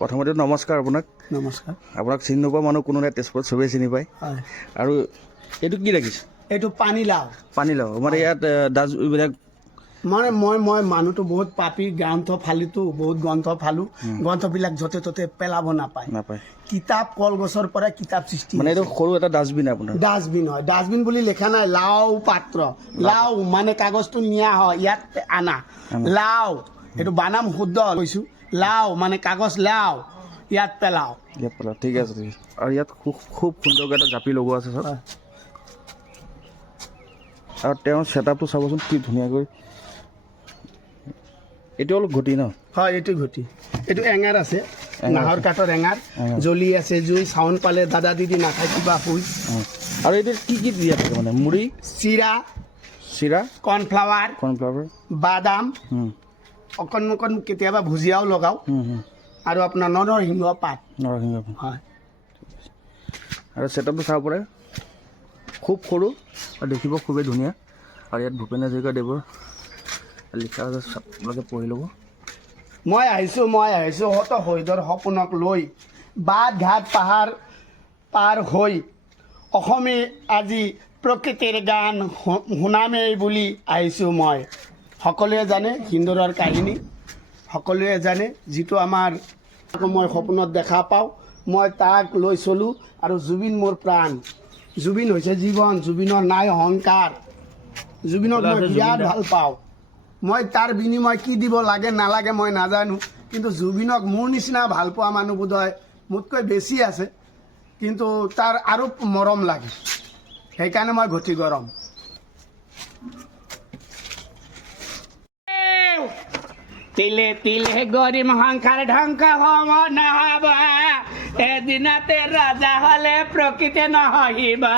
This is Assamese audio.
প্ৰথমতে নমস্কাৰ আপোনাক। নমস্কাৰ। আপোনাক চিনি নোপোৱা মানুহ কোনো নাই, তেজপুৰত চবেই চিনি পায়। হয়। আৰু এইটো কি ৰাখিছে? এইটো পানীলাও। পানীলাও মানে ইয়াত ডাষ্টবিলাক মানে মই মানুহটো বহুত পাপি, গ্ৰন্থ ফালিতো, বহুত গ্ৰন্থ ফালো। গ্ৰন্থবিলাক য'তে ত'তে পেলাব নাপায়। কিতাপ কলগছৰ পৰা কিতাপ সৃষ্টি মানে এইটো সৰু এটা ডাষ্টবিন আপোনাৰ। ডাষ্টবিন হয়। ডাষ্টবিন বুলি লেখা নাই, লাও পাত্ৰ। লাও মানে কাগজটো নিয়া হয়, ইয়াত আনা। লাও এইটো বানাম শুদ্ধ কৈছোঁ। লাও মানে কাগজ লাও, ইয়াত পেলাও। ইয়াত পেলাও, ঠিক আছে ঠিক আছে। আৰু ইয়াত খুব সুন্দৰকৈ এটা জাপি লগোৱা আছে চব। আৰু তেওঁৰ ছেটআপটো চাবচোন কি ধুনীয়াকৈ। এইটো অলপ ঘটি ন? হয়, এইটো ঘটি। এইটো এঙাৰ আছে, নাহৰ কাঠৰ এঙাৰ। জ্বলি আছে জুই, চাউণ্ড পালে দাদা দিদি নাথাকিবা শুই। আৰু এইটো কি দিয়া থাকে মানে? মুড়ি, চিৰা, কৰ্ণফ্লাৱাৰ, বাদাম, অকণ কেতিয়াবা ভুজিয়াও লগাওঁ। আৰু আপোনাৰ নৰসিংহ পাত। হয়। আৰু ছেটআপটো চাব পাৰে, খুব সৰু আৰু দেখিব খুবেই ধুনীয়া। আৰু ইয়াত ভূপেন হাজৰিকাদেৱৰ লিখা আছে, আপোনালোকে পঢ়ি ল'ব। মই আহিছোঁ হত শহীদৰ সপোনক লৈ, বাট ঘাট পাহাৰ পাৰ হৈ, অসমে আজি প্ৰকৃতিৰ গান শুনামেই বুলি আহিছোঁ মই। সকলোৱে জানে হিন্দুৰৰ কাহিনী, সকলোৱে জানে যিটো আমাৰ মই সপোনত দেখা পাওঁ, মই তাক লৈ চলোঁ। আৰু জুবিন মোৰ প্ৰাণ, জুবিন হৈছে জীৱন, জুবিনৰ নাই অহংকাৰ। জুবিনক মই বিৰাট ভাল পাওঁ। মই তাৰ বিনিময় কি দিব লাগে নালাগে মই নাজানো, কিন্তু জুবিনক মোৰ নিচিনা ভাল পোৱা মানুহ বোধহয় মোতকৈ বেছি আছে, কিন্তু তাৰ আৰু মৰম লাগে, সেইকাৰণে মই গতি গৰম। তিলে তিলে গৰিম সংসাৰ ধ্বংস হ'ব নহ'ব, এদিনতে ৰজা হ'লে প্ৰকৃতি নহহিবা।